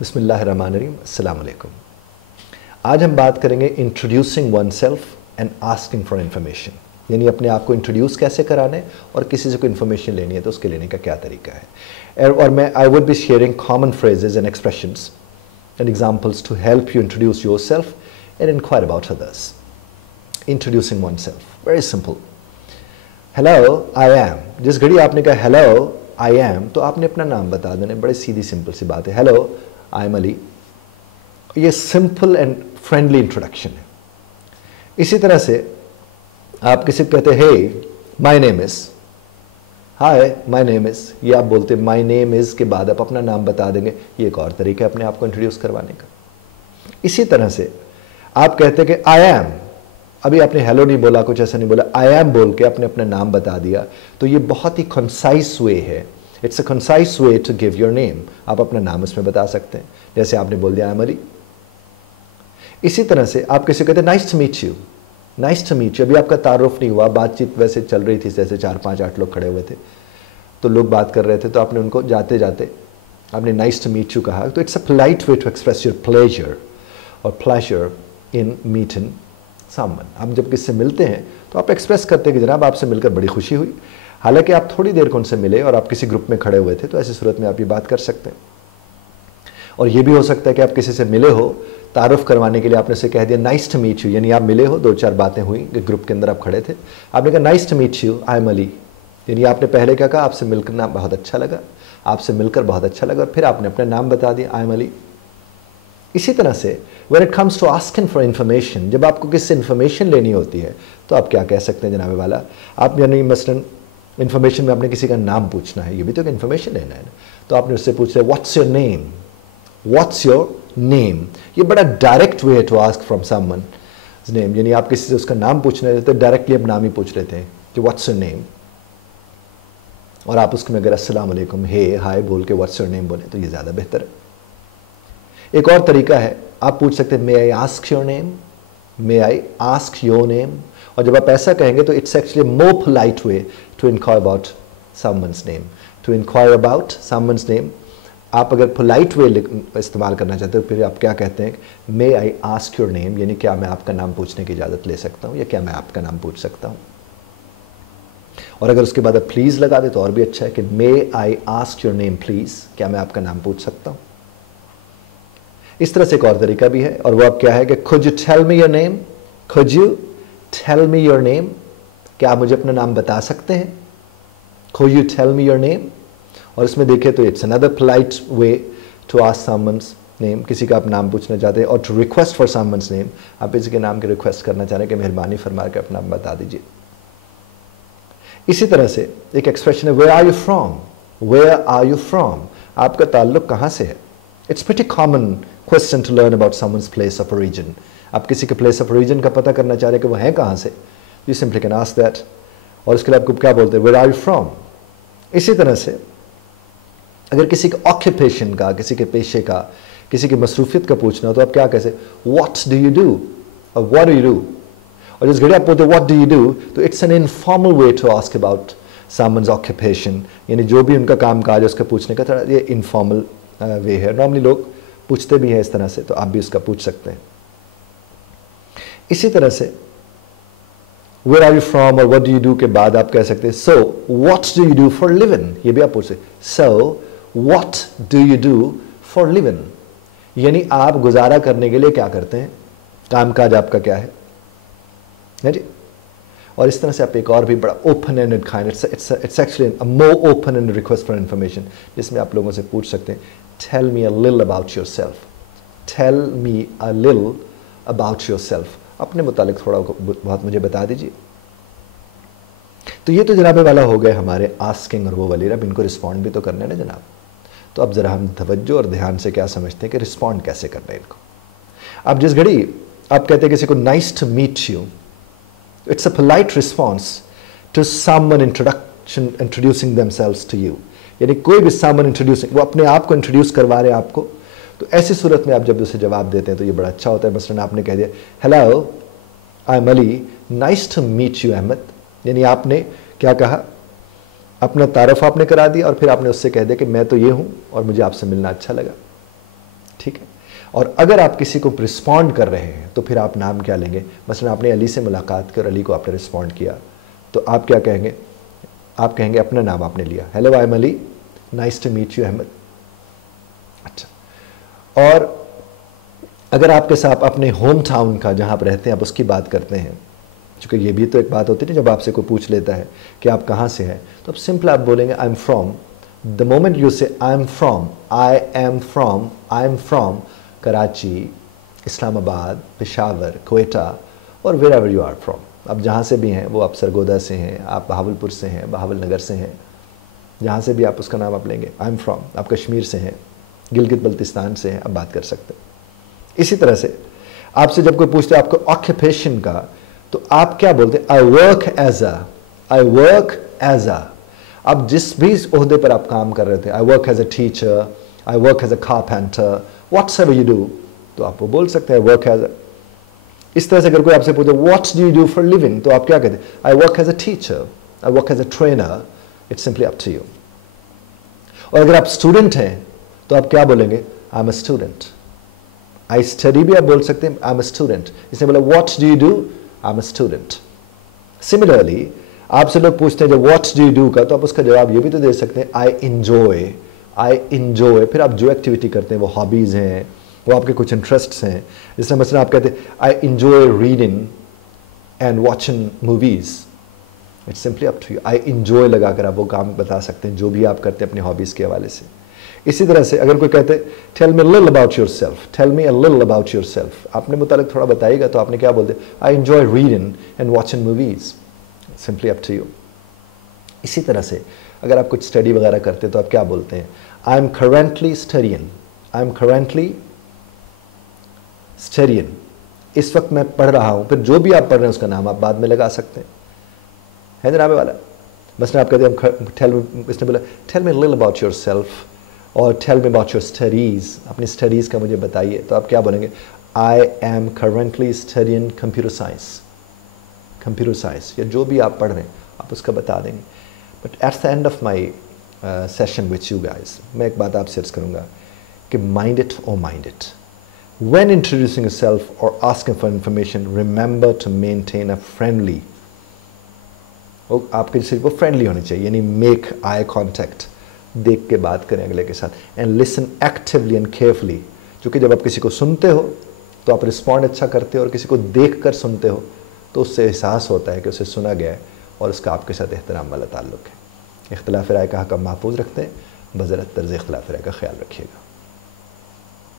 बिस्मिल्लाहिर्रहमानिर्रहीम, अस्सलाम वालेकुम। आज हम बात करेंगे introducing one self and asking for information, यानी अपने आप को इंट्रोड्यूस कैसे कराने और किसी से कोई इन्फॉर्मेशन लेनी है तो उसके लेने का क्या तरीका है। और मैं I would be sharing common phrases and expressions and examples to help you introduce yourself and inquire about others. Introducing oneself, very simple. Hello I am, जिस घड़ी आपने कहा हेलो आई एम तो आपने अपना नाम बता देना। बड़े सीधी सिंपल सी बात है, हेलो आई एम अली। ये सिंपल एंड फ्रेंडली इंट्रोडक्शन है। इसी तरह से आप किसी को कहते हैं hey my name is, hi my name is, ये आप बोलते माय नेम इज के बाद आप अपना नाम बता देंगे। ये एक और तरीका है अपने आप को इंट्रोड्यूस करवाने का। इसी तरह से आप कहते हैं कि आई एम, अभी आपने हेलो नहीं बोला, कुछ ऐसा नहीं बोला, आई एम बोल के आपने अपना नाम बता दिया, तो ये बहुत ही कंसाइज वे है। It's a concise way to give your name. आप अपना नाम इसमें बता सकते हैं, जैसे आपने बोल दिया आई एम अली। इसी तरह से आप किसी को कहते हैं nice to meet you, nice to meet you. अभी आपका तारुफ नहीं हुआ, बातचीत वैसे चल रही थी, जैसे 4 5 8 लोग खड़े हुए थे तो लोग बात कर रहे थे, तो आपने उनको जाते जाते आपने नाइस टू मीट यू कहा। तो it's a polite way to express your pleasure और प्लेजर इन मीटिंग समवन। आप जब किससे मिलते हैं तो आप एक्सप्रेस करते हैं कि जनाब आपसे मिलकर बड़ी खुशी हुई। हालांकि आप थोड़ी देर को उनसे मिले और आप किसी ग्रुप में खड़े हुए थे, तो ऐसी सूरत में आप ये बात कर सकते हैं। और ये भी हो सकता है कि आप किसी से मिले हो, तारुफ करवाने के लिए आपने से कह दिया नाइस टू मीट यू, यानी आप मिले हो, 2 4 बातें हुई, ग्रुप के अंदर आप खड़े थे, आपने कहा nice to meet you I am Ali, यानी आपने पहले क्या कहा, आपसे मिलकर ना बहुत अच्छा लगा, आपसे मिलकर बहुत अच्छा लगा, और फिर आपने अपना नाम बता दिया आई एम अली। इसी तरह से when it comes to asking for information, जब आपको किससे इन्फॉर्मेशन लेनी होती है तो आप क्या कह सकते हैं जनाब वाला। आप यानी मसलन इन्फॉर्मेशन में आपने किसी का नाम पूछना है, ये भी तो एक इन्फॉर्मेशन लेना है ना, तो आपने उससे पूछ लिया what's your name, what's your name. ये बड़ा direct way to ask from someone name, यानी आप किसी से उसका नाम पूछने देते, डायरेक्टली आप नाम ही पूछ लेते हैं कि व्हाट्स योर नेम, और आप उसको अगर अस्सलाम वालेकुम हे हाय बोल के व्हाट्स योर नेम बोले तो ये ज़्यादा बेहतर है। एक और तरीका है, आप पूछ सकते हैं may I ask your name, may I ask your name. और जब आप ऐसा कहेंगे तो it's actually more polite way to inquire about someone's name, to inquire about someone's name. आप अगर पोलाइट वे इस्तेमाल करना चाहते हो फिर आप क्या कहते हैं, may I ask your name, यानी क्या मैं आपका नाम पूछने की इजाज़त ले सकता हूँ, या क्या मैं आपका नाम पूछ सकता हूँ। और अगर उसके बाद आप प्लीज़ लगा दे तो और भी अच्छा है कि may I ask your name please, क्या मैं आपका नाम पूछ सकता हूँ। इस तरह से एक और तरीका भी है, और वो अब क्या है कि could you tell me your name, could you tell me your name, क्या आप मुझे अपना नाम बता सकते हैं, could you tell me your name। और इसमें देखें तो it's another polite way to ask someone's name, किसी का आप नाम पूछना चाहते हैं, और to request for someone's name, आप किसी के नाम की रिक्वेस्ट करना चाह रहे हैं कि मेहरबानी फरमा के अपना नाम बता दीजिए। इसी तरह से एक एक्सप्रेशन है where are you from, where are you from, आपका ताल्लुक कहाँ से है। It's pretty common question to learn about someone's place of origin. आप किसी के place of origin का पता करना चाह रहे हैं कि वो है कहाँ से, you simply can ask that। और इसके लिए आपको क्या बोलते हैं, where are you from। इसी तरह से अगर किसी के occupation का, किसी के पेशे का, किसी की मसरूफियत का पूछना हो तो आप क्या कहते हैं, what do you do और what do you do। और जिस घड़ी आप बोलते हैं what do you do तो it's an informal way to ask about someone's occupation, यानी जो भी उनका काम काज है उसका पूछने का थोड़ा ये informal वे है। नॉर्मली लोग पूछते भी हैं इस तरह से, तो आप भी उसका पूछ सकते हैं। इसी तरह से वेयर आर यू फ्रॉम और व्हाट डू यू डू के बाद आप कह सकते हैं so what do you do for living, ये भी आप पूछ सकते हैं so what do you do for living, यानी आप गुजारा करने के लिए क्या करते हैं, काम काज आपका क्या है जी। और इस तरह से आप एक और भी बड़ा open ended kind, it's actually a more open end request for information, जिसमें आप लोगों से पूछ सकते हैं tell me a little about yourself, tell me a little about yourself, अपने मुतालिक थोड़ा बहुत मुझे बता दीजिए। तो ये तो जनाब वाला हो गए हमारे आस्किंग और वो वाली, अब इनको रिस्पॉन्ड भी तो करना है ना जनाब। तो अब ज़रा हम तवज्जो और ध्यान से क्या समझते हैं कि रिस्पॉन्ड कैसे करना है इनको। अब जिस घड़ी आप कहते हैं किसी को nice to meet you, it's a polite response to someone introducing themselves to you, यानी कोई भी someone introducing, वो अपने आप को इंट्रोड्यूस करवा रहे हैं आपको, तो ऐसी सूरत में आप जब उसे जवाब देते हैं तो ये बड़ा अच्छा होता है। मसलन आपने कह दिया hello I am Ali, nice to meet you Ahmed, यानी आपने क्या कहा, अपना तारुफ आपने करा दिया और फिर आपने उससे कह दिया कि मैं तो ये हूँ और मुझे आपसे मिलना अच्छा लगा। ठीक है। और अगर आप किसी को रिस्पॉन्ड कर रहे हैं तो फिर आप नाम क्या लेंगे? मसलन आपने अली से मुलाकात की और अली को आपने रिस्पॉन्ड किया, तो आप क्या कहेंगे? आप कहेंगे अपना नाम आपने लिया, hello I am Ali, nice to meet you Ahmed. अच्छा, और अगर आपके साथ अपने होम टाउन का जहाँ आप रहते हैं आप उसकी बात करते हैं, क्योंकि ये भी तो एक बात होती है जब आपसे कोई पूछ लेता है कि आप कहाँ से हैं, तो अब सिंपल आप बोलेंगे I am from. The moment you say I am from Karachi, Islamabad, Peshawar, Quetta और wherever you are from, आप जहाँ से भी हैं, वो आप सरगोदा से हैं, आप बहावलपुर से हैं, बहावल नगर से हैं, जहाँ से भी आप उसका नाम आप लेंगे आई एम फ्रॉम। आप कश्मीर से हैं, गिलगित बल्तिस्तान से हैं, आप बात कर सकते हैं। इसी तरह से आपसे जब कोई पूछते आपको ऑक्यूपेशन का, तो आप क्या बोलते हैं? I work as a. आप जिस भी ओहदे पर आप काम कर रहे थे, I work as a teacher, I work as a carpenter, whatsoever you do, तो आप वो बोल सकते हैं वर्क एज अ। इस तरह से अगर कोई आपसे पूछे what do you do for living, तो आप क्या कहते हैं? I work as a teacher, I work as a trainer. It's simply up to you. और अगर आप स्टूडेंट हैं तो आप क्या बोलेंगे? I am a student. I study भी आप बोल सकते हैं, आई एम अ स्टूडेंट। इसने बोला what do you do, I am a student. Similarly आपसे लोग पूछते हैं जब व्हाट डू यू डू का, तो आप उसका जवाब ये भी तो दे सकते हैं आई इंजॉय। फिर आप जो एक्टिविटी करते हैं वो हॉबीज़ हैं, वो आपके कुछ इंटरेस्ट्स हैं। जिसमें मसलन आप कहते हैं I enjoy reading and watching movies, it's simply up to you. I enjoy लगाकर आप वो काम बता सकते हैं जो भी आप करते हैं अपने हॉबीज़ के हवाले से। इसी तरह से अगर कोई कहते हैं tell me a little about yourself, अपने मुतालिक थोड़ा बताइएगा, तो आपने क्या बोलते? I enjoy reading and watching movies, simply up to you. इसी तरह से अगर आप कुछ स्टडी वगैरह करते हैं तो आप क्या बोलते हैं? आई एम करेंटली स्टडियन, इस वक्त मैं पढ़ रहा हूँ। फिर जो भी आप पढ़ रहे हैं उसका नाम आप बाद में लगा सकते हैं, है जनाबे वाला। बस आप कहते हैं इसने बोला tell me a little about yourself और tell me about your studies, अपनी स्टडीज़ का मुझे बताइए, तो आप क्या बोलेंगे? I am currently studying computer science, या जो भी आप पढ़ रहे हैं आप उसका बता देंगे। But at the end of my session with you guys, मैं एक बात आपसे अर्ज करूँगा कि माइंड इट और mind it. When introducing yourself or asking for information, remember to maintain a friendly, आपके जैसे वो फ्रेंडली होनी चाहिए, यानी मेक आई कॉन्टैक्ट, देख के बात करें अगले के साथ, and listen actively and carefully. क्योंकि जब आप किसी को सुनते हो तो आप रिस्पॉन्ड अच्छा करते हो, और किसी को देख कर सुनते हो तो उससे एहसास होता है कि उसे सुना गया है और उसका आपके साथ एहतराम वाला ताल्लुक़ है। इख्तिलाफ़ राय का हक़ महफूज रखते हैं, बज़रत तर्ज़ इख्तिलाफ़ राय का ख्याल रखिएगा।